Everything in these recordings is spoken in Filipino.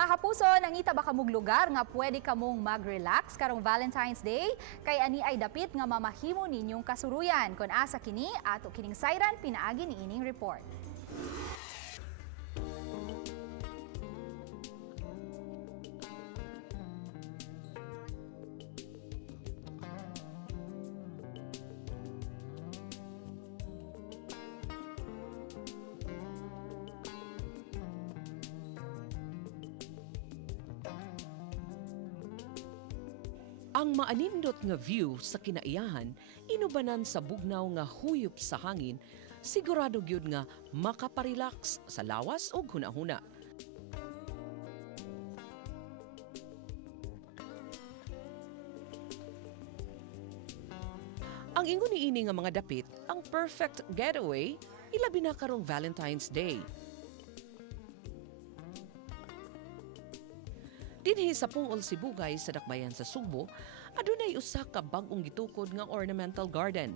Mga kapuso, nangita ba kamong lugar nga pwede kamong mag-relax karong Valentine's Day? Kay ani ay dapit nga mamahimo ninyong kasuruyan. Kon asa kini, ato kining sayran pinaagi ni ining report. Ang maanindot nga view sa kinaiyahan, inubanan sa bugnaw nga huyop sa hangin, sigurado gyud nga makaparelax sa lawas o hunahuna. Ang ingon niini nga mga dapit, ang perfect getaway, ilabi na karong Valentine's Day. Dinhi sa Pungol Sibugay sa Dakbayan sa Subo, adunay usa ka bag-ong gitukod nga ornamental garden.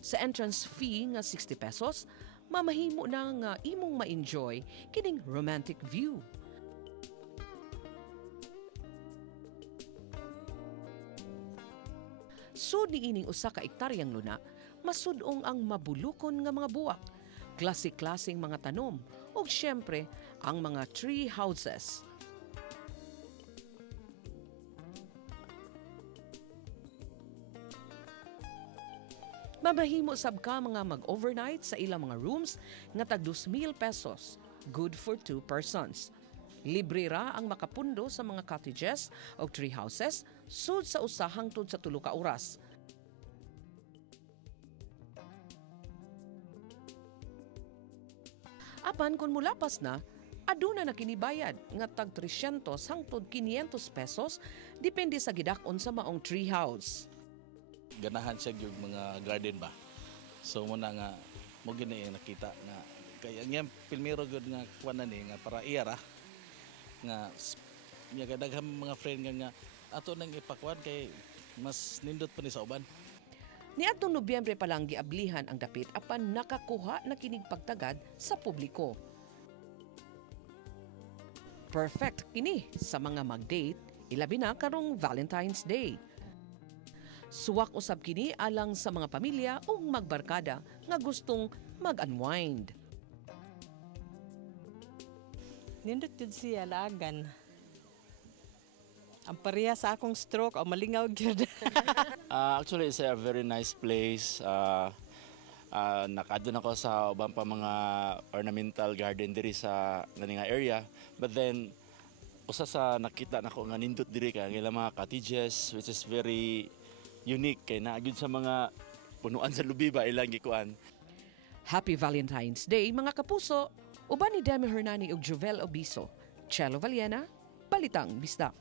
Sa entrance fee nga 60 pesos, mamahimo na nga imong ma-enjoy kining romantic view. Sud ni ining usa ka ektaryang luna, masudong ang mabulukon nga mga buwak, klase-klaseng mga tanom, ug syempre ang mga tree houses. Mamahimo sab ka mga mag-overnight sa ilang mga rooms nga tag 2,000 pesos, good for 2 persons. Libre ra ang makapundo sa mga cottages o tree houses sud sa usa hangtod sa 3 ka oras. Apan kung mulapas na, aduna na kinibayad nga tag 300 hangtod 500 pesos depende sa gidakon sa maong tree house. Ganahan siya yung mga garden ba. So muna nga mo gini nakita nga kaya nga pilmero gud nga kuan ni nga para iyara nga daghang mga friend nga ato nang ipakuan kay mas nindot pa ni sa uban. Niadtong Nobyembre pa lang giablihan ang dapit apan nakakuha na kining pagtagad sa publiko. Perfect kini sa mga mag-date, ilabi na karong Valentine's Day. Suwak usab kini alang sa mga pamilya o magbarkada nga gustong mag-unwind. Nindot yun siya, laagan. Ang pareha sa akong stroke, o malingaw yun. Actually, it's a very nice place. Nakadun ako sa ubang pa mga ornamental garden diri sa nga area. But then, usa sa nakita nako nga nindot diri ka ng mga cottages, which is very unique. Kaya naagid sa mga punuan sa lubi ba ilang gikuan. Happy Valentine's Day, mga kapuso! Uban ni Demi Hernani ug Jovel Obiso, Chelo Valiena, Balitang Bisdak.